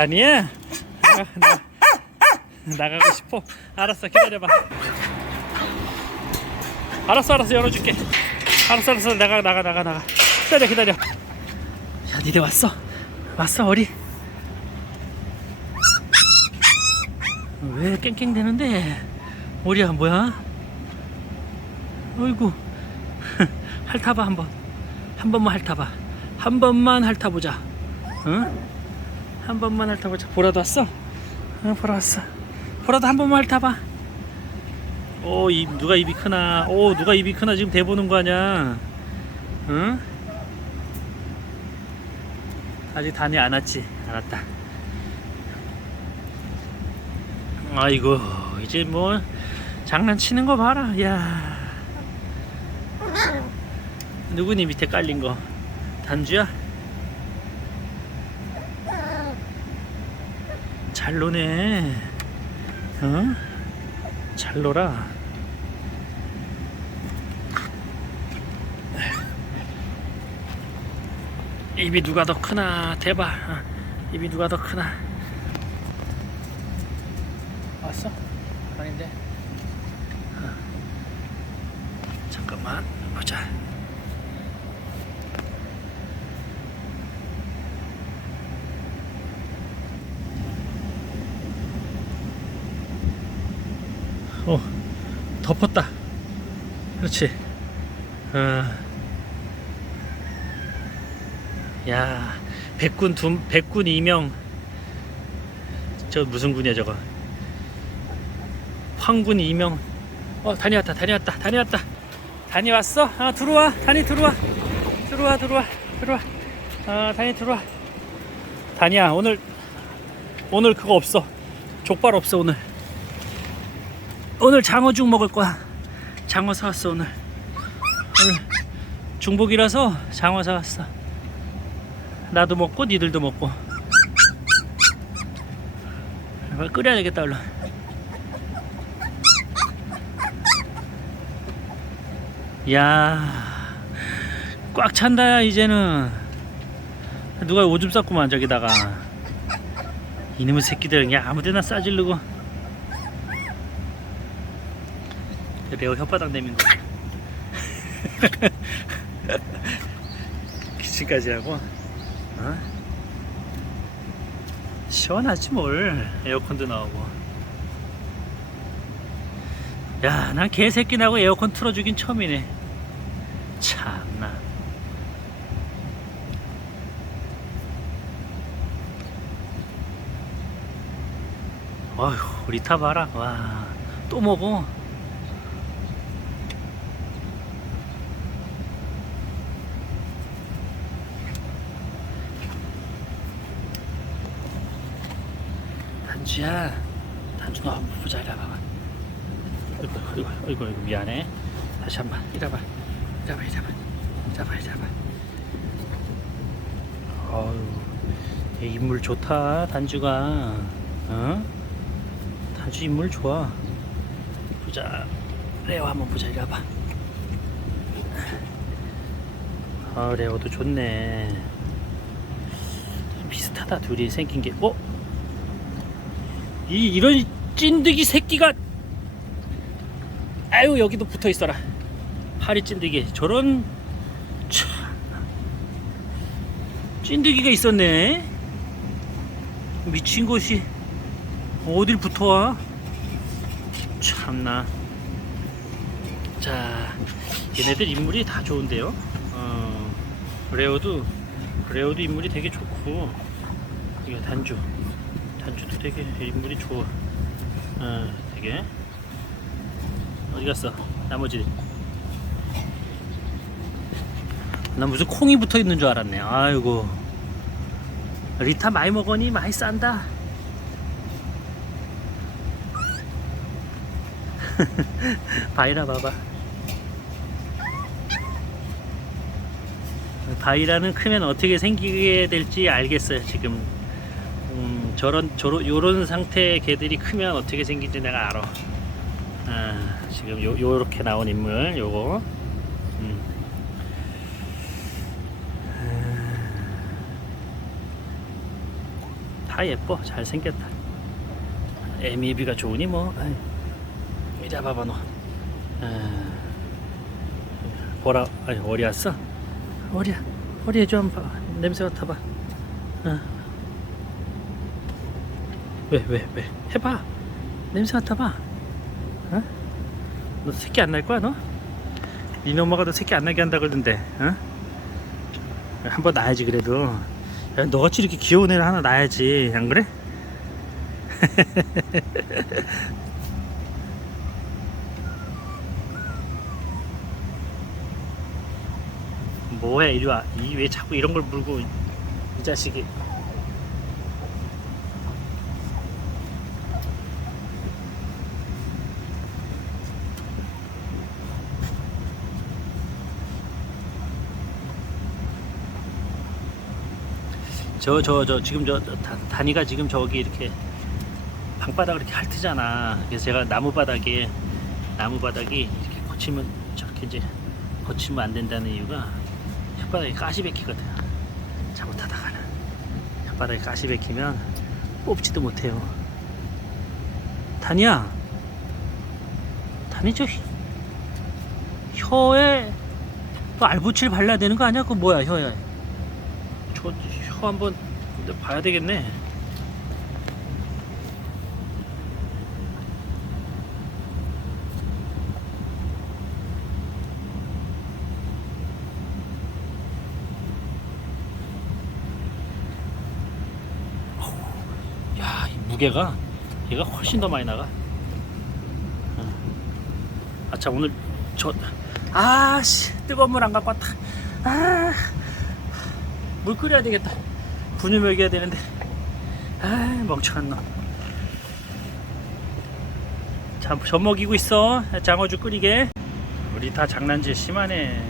다니야? 나가, 나, 나가고 싶어. 알았어, 기다려봐. 알았어, 알았어, 열어줄게. 알았어, 알았어, 나가, 나가, 나가, 나가. 기다려, 기다려. 야, 니네 왔어? 왔어, 어리? 왜 깽깽대는데? 오리야, 뭐야? 어이구, 핥아봐 한번. 한 번만 핥아봐. 한 번만 핥아보자. 응? 한 번만 핥아보자. 보라도 왔어? 응, 보라 왔어. 보라도 한 번만 핥아봐. 오, 입, 누가 입이 크나? 오, 누가 입이 크나 지금 대보는 거 아니야? 응? 아직 단이 안 왔지? 안 왔다. 아이고, 이제 뭐 장난치는 거 봐라. 야. 누구니 밑에 깔린 거? 단주야? 잘 노네. 어? 잘 놀아. 입이 누가 더 크나 대봐. 어, 입이 누가 더 크나. 왔어? 아닌데. 어. 잠깐만 보자. 어, 덮었다. 그렇지. 어. 야, 백군 두, 백군 이명. 저 무슨 군이야 저거? 황군 이명. 어, 다녀왔다, 다녀왔다, 다녀왔다. 다녀왔어? 아, 들어와, 다니 들어와, 들어와, 들어와, 들어와. 아, 다니 들어와. 다니야, 오늘 오늘 그거 없어. 족발 없어 오늘. 오늘 장어죽 먹을 거야. 장어 사왔어 오늘. 오늘 중복이라서 장어 사왔어. 나도 먹고 니들도 먹고. 끓여야 되겠다 얼른. 야, 꽉 찬다야 이제는. 누가 오줌 쌌구만 저기다가. 이놈의 새끼들 그냥 아무데나 싸질르고. 레오 혓바닥 내민 거. 기침까지 하고. 어? 시원하지 뭘. 에어컨도 나오고. 야, 난 개새끼 나고 에어컨 틀어주긴 처음이네. 참나. 어휴, 리타 봐라. 와, 또 먹어. 단주야, 단주 너 한번 보자 이리 와봐. 이거, 이거 미안해. 다시 한 번 이리 와봐, 이리 와봐, 이리 와봐, 이리 와봐, 이리 와봐. 얘 인물 좋다, 단주가. 어? 단주 인물 좋아. 보자, 레오 한번 보자 이리 와봐. 아, 레오도 좋네. 비슷하다 둘이 생긴 게. 어? 이 이런 찐득이 새끼가 아유 여기도 붙어 있어라. 파리 찐득이. 저런 참. 찐득이가 있었네. 미친 것이. 어딜 붙어와? 참나. 자 얘네들 인물이 다 좋은데요? 어, 레오도 레오도 인물이 되게 좋고. 이게 단주 단주도 되게 인물이 좋아. 어, 되게. 어디 갔어? 나머지. 나 무슨 콩이 붙어 있는 줄 알았네. 아이고. 리타 많이 먹으니 많이 싼다. 바이라 봐봐. 바이라는 크면 어떻게 생기게 될지 알겠어요, 지금. 음, 저런 저런 요런 상태의 개들이 크면 어떻게 생긴지 내가 알아. 아, 지금 요 요렇게 나온 인물 요거. 음. 다 예뻐 잘 생겼다 애미비가 좋으니 뭐 아이, 이리 잡아봐 너 아, 보라 아니 어리 왔어? 어리야 어리 해줘 한번 봐 냄새 맡아봐 어. 왜 왜, 왜? 해봐 냄새 맡아봐 어? 너 새끼 안 날 거야 너? 니네 엄마가 너 새끼 안 나게 한다 그러던데 어? 한번 낳아야지 그래도 야, 너같이 이렇게 귀여운 애를 하나 낳아야지 안 그래? 뭐해 이리 와 이 왜 자꾸 이런 걸 물고 이 자식이 저 저 저 지금 저 다- 다니가 지금 저기 이렇게 방바닥을 이렇게 핥으잖아. 그래서 제가 나무 바닥에 나무 바닥이 이렇게 거치면 저렇게 이제 거치면 안 된다는 이유가 혓바닥이 가시 bek히거든. 잘못하다가는 혓바닥이 가시 bek히면 뽑지도 못해요. 다니야, 다니 저 혀- 혀에 또 알부칠 발라야 되는 거 아니야? 그 뭐야 혀에? 저 혀 한번 봐야 되겠네. 무게가 얘가 훨씬 더 많이 나가. 어. 아차 오늘 저 아씨 뜨거운 물 안 갖고 왔다. 아, 물 끓여야 되겠다. 분유 먹여야 되는데. 아, 멍청한 놈. 자, 젖 먹이고 있어. 장어주 끓이게. 우리 다 장난질 심하네.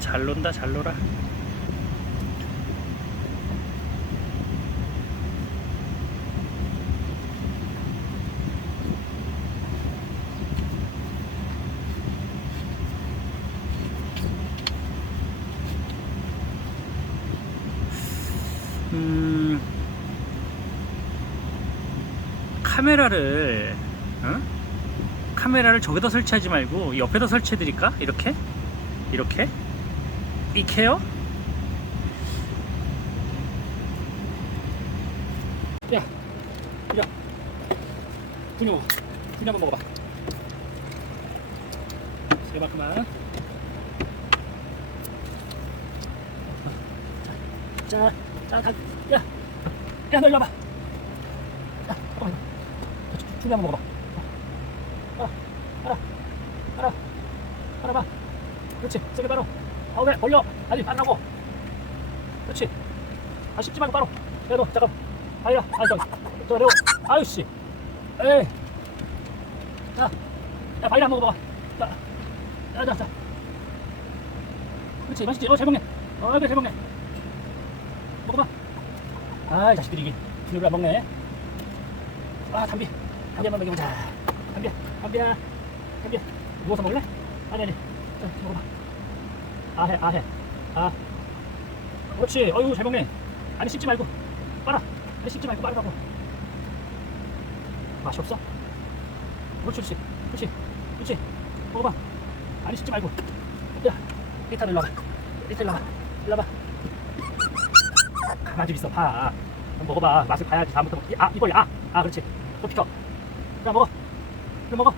잘 논다, 잘 놀아. 카메라를 어? 카메라를 저기다 설치하지 말고 옆에다 설치해 드릴까? 이렇게? 이렇게? 이케요? 야, 야, 분유. 분유 한번 먹어봐. 이만큼만. 자, 자, 다, 야, 야, 너 일로 와봐. 준비 한번 먹어봐. 알아, 알아, 알아, 알아봐. 그렇지, 세게 바로. 아, 왜 벌려? 아니, 빨라고. 그렇지. 아, 씹지 말고 바로. 야, 너, 잠깐. 아야, 아, 저, 저, 레오. 아유, 씨. 에이. 자, 야, 빨리 한번 먹어봐. 자, 자, 자, 자. 그렇지, 맛있지? 어, 잘 먹네. 어, 그래, 잘 먹네. 먹어봐. 아, 이 자식들이 이게 분유를 안 먹네. 아, 담비. 담비 한번 먹여보자. 담비야, 담비야, 담비야. 누워서 먹을래? 아니, 아니. 자, 먹어봐. 아, 해, 아, 해. 아. 그렇지. 어이구, 잘 먹네. 아니, 씹지 말고. 빨아. 아니, 씹지 말고 빨으라고. 맛이 없어? 그렇지, 그렇지. 그렇지. 그렇지. 먹어봐. 아니, 씹지 말고. 야, 리타 일로 와봐. 리타 일로 와봐. 일로 와봐. 가만히 좀 있어 봐 먹어봐 맛을 봐야지 다음부터 먹... 아 이벌 아! 아 그렇지 또 비켜 그래 먹어. 그래 먹어.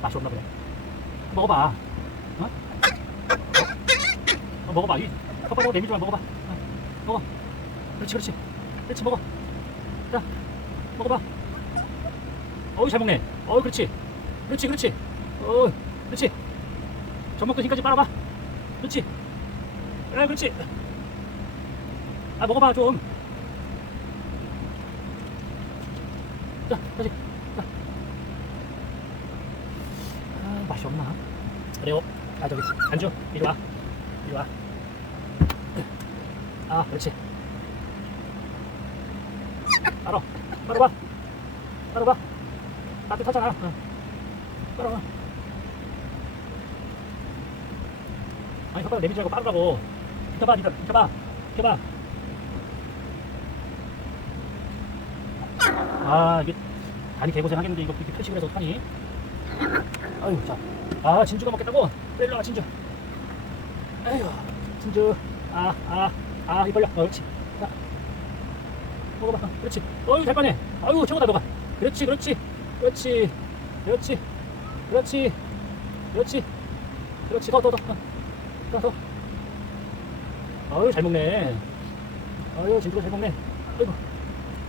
맛이 없나 보네. 먹어봐. 어? 어 먹어봐. 이 컵밥하고 내밀지 마 먹어봐. 어, 먹어. 그렇지 그렇지. 그렇지 먹어. 자 먹어봐. 어우 잘 먹네. 어우 그렇지. 그렇지 그렇지. 어 그렇지. 젖 먹고 힘까지 빨아봐. 그렇지. 그래 그렇지. 아 먹어봐 좀. 수 없나? 그래요. 아 저기 안주 이리 와. 이리 와. 아 그렇지. 바로 바로 봐. 바로 봐. 따뜻하잖아. 응. 바로 봐. 아니 혓바닥 내밀지 말고 빠르라고. 비켜봐 비켜 비켜봐 비켜봐. 아 이게 아니 개고생 하겠는데 이거 이렇게 편식을 해서 어떡하니? 아유 자. 아 진주가 먹겠다고? 일로 와 진주. 아유 진주. 아 아 아 이 벌려 어, 그렇지. 자 먹어봐. 어, 그렇지. 어유 잘 꺼내 아유 최고다 너가. 그렇지 그렇지. 그렇지. 그렇지. 그렇지. 그렇지. 그렇지. 더 더더더더. 아유 잘 먹네. 아유 진주가 잘 먹네. 아이고.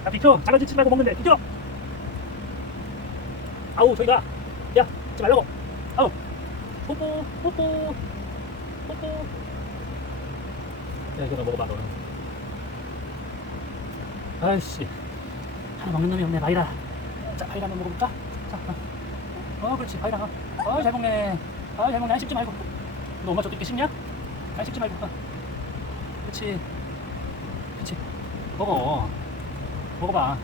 야 비켜. 장난치지 말고 먹는데 비켜. 아우 저기가 야 말라고 뽀뽀 뽀뽀 뽀뽀 야 이거 너 먹어봐 너는. 아이씨. 하나 먹는 놈이 없네 바이라. 자 바이라 한번 먹어볼까? 자 어, 어 그렇지 바이라 어잘 먹네. 어잘 먹네. 안 씹지 말고. 너 엄마 저도 이렇게 씹냐? 안 씹지 말고. 어. 그렇지. 그렇지. 먹어. 먹어봐.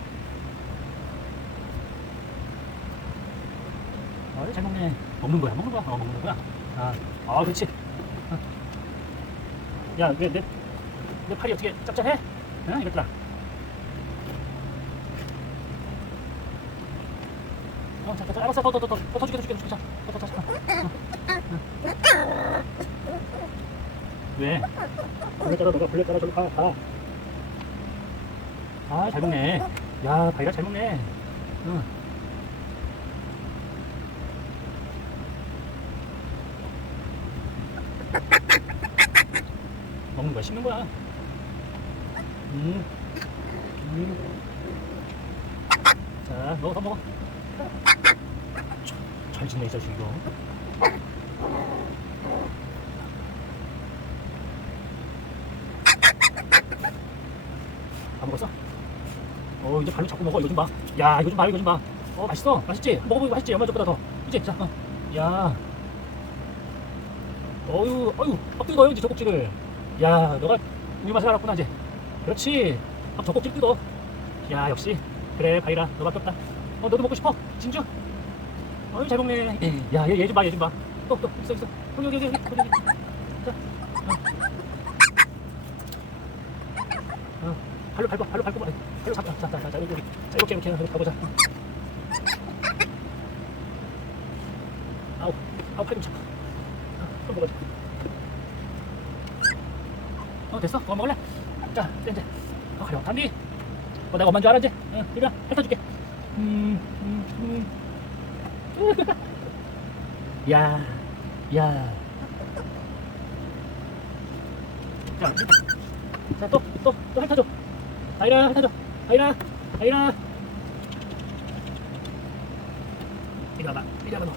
어, 잘 먹네. 먹는 거야, 먹는 거야, 어, 먹는 거야. 아, 아, 그렇지. 어. 야, 내, 내, 내 팔이 어떻게 짭짤해? 응, 이것들아. 어, 자, 자, 자, 알았어, 더, 더, 더, 더, 더, 더 줄게, 더 줄게, 더 줄게, 자, 더, 더, 더, 자. 왜? 불렸잖아, 너가 불렸잖아, 저리 가, 가. 아, 잘 먹네. 야, 바이라 잘 먹네. 응. 먹는 거야, 씹는 거야. 음. 음. 자, 먹어, 더 먹어. 잘, 잘 짓네, 이 자식 이거. 다 먹었어? 어, 이제 발로 잡고 먹어. 이거 좀 봐. 야, 이거 좀 봐, 이거 좀 봐. 어, 맛있어. 맛있지? 먹어보고 맛있지? 엄마 쪽보다 더. 이제, 자, 어. 야. 어유, 어유, 밥 뜯어요, 이제 젖꼭지를. 야, 너가 우유 맛을 알았구나, 이제. 그렇지. 밥 젖꼭지를 뜯어. 야, 역시. 그래, 바이라. 너밖에 없다. 어, 너도 먹고 싶어? 진주? 어유, 잘 먹네. 야, 얘, 얘좀 봐, 얘 좀 봐. 또, 또, 있어, 있어. 여기, 여기, 여기, 여기. 자. 어. 어. 발로 밟아, 발로 밟고, 발로 잡자. 자, 자, 자, 자, 여기, 여기. 자, 이렇게, 이렇게 가보자. 아우, 아우, 팔 좀 잡아. 어, 좀 먹어줘. 어 됐어? 뭐 먹을래? 자 이제 어 그래 담비 어 내가 엄마인 줄 이제 어 이리 와 핥아줄게 음, 음, 음. 야, 야. 자, 자, 또, 또, 또 핥아줘. 아이라, 핥아줘. 아이라, 아이라. 이리 와봐, 이리 와봐, 너.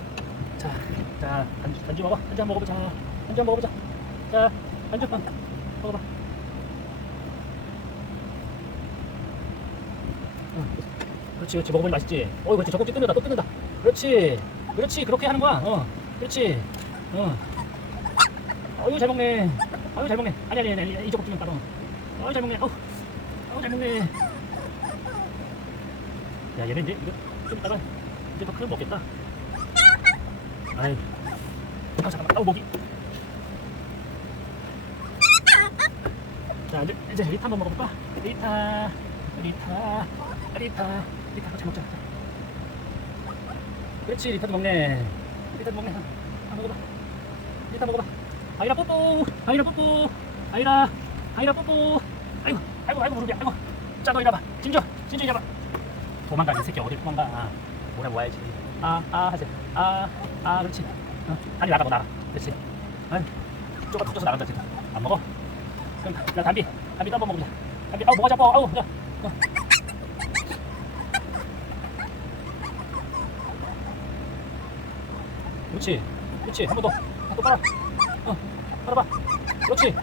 자, 자, 안주, 안주 먹어. 한번 먹어보자. 한번 먹어보자. 자, 안주 한 먹어봐. 응. 그렇지, 그렇지. 먹으면 맛있지. 어, 그렇지. 젖꼭지 뜯는다, 또 뜯는다. 그렇지. 그렇지. 그렇게 하는 거야. 어, 그렇지. 어. 어유 잘 먹네. 어유 잘 먹네. 아니 아니 아니, 아니 이 젖꼭지는 따로. 어유 잘 먹네. 어우, 어우 잘 먹네. 야 얘네 이제 이거 좀 이따가 이제 더 크면 먹겠다. 아이. 아 잠깐만. 아우 목이. 자 이제 리타 한번 먹어볼까? 리타, 리타, 리타, 리타 잘 먹자. 그렇지 리타도 먹네. 리타도 먹네. 아 먹어봐. 리타 먹어봐. 아이라 뽀뽀, 아이라 뽀뽀, 아이라, 아이라 뽀뽀. 아이고, 아이고, 아이고 무릎이야. 아이고. 자너 이리 와봐. 진주, 진주 이리 와봐. 도망가 이 새끼 어딜 도망가. 오래 모아야지. 아, 아 하지. 아, 아 그렇지. 어, 아니 나가 너 나가. 그렇지. 아이, 쪼가 툭 져서 나간다 지금. 안 먹어. 그럼 야 담비, 담비 또 한번 먹자. 담비, 아우 뭐가 잡아, 아우 야. 어. 그렇지, 그렇지. 한 번 더, 한번 빨아. 어, 빨아봐. 그렇지,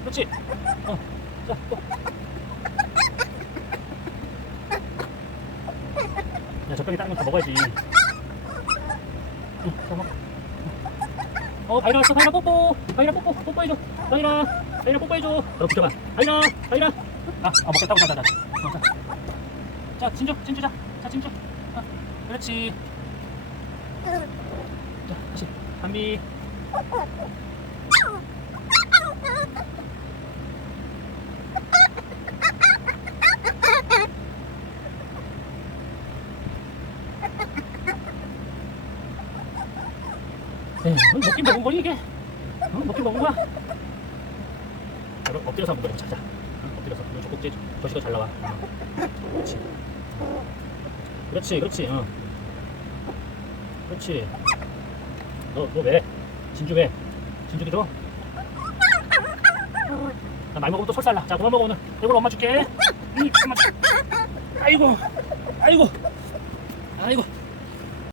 그렇지. 어, 자 또. 야, 적당히 다른 거다 먹어야지. 응, 자 먹어. 어, 바이라 왔어, 바이라 뽀뽀. 바이라 뽀뽀, 뽀뽀해줘. 바이라, 달리나 뽀뽀해줘. 너 어, 붙여봐. 달리나 달리나 아, 먹겠다 먹자 자자. 어, 자 진주 진주 자자 진주. 아, 그렇지. 자 다시. 한미 에이, 먹긴 먹은 거니 이게? 어? 먹긴 먹은 거야? 자, 그럼 엎드려서 한번 먹어보자. 자, 응, 엎드려서. 이거 젖꼭지 젖이가 잘 나와. 응. 그렇지. 그렇지, 그렇지. 응. 그렇지. 너, 너 왜? 진주 왜? 진주기 줘? 나 많이 먹으면 또 설살나. 자, 그만 먹어 오늘. 이걸 엄마 줄게. 응, 엄마 줄게. 아이고, 아이고, 아이고.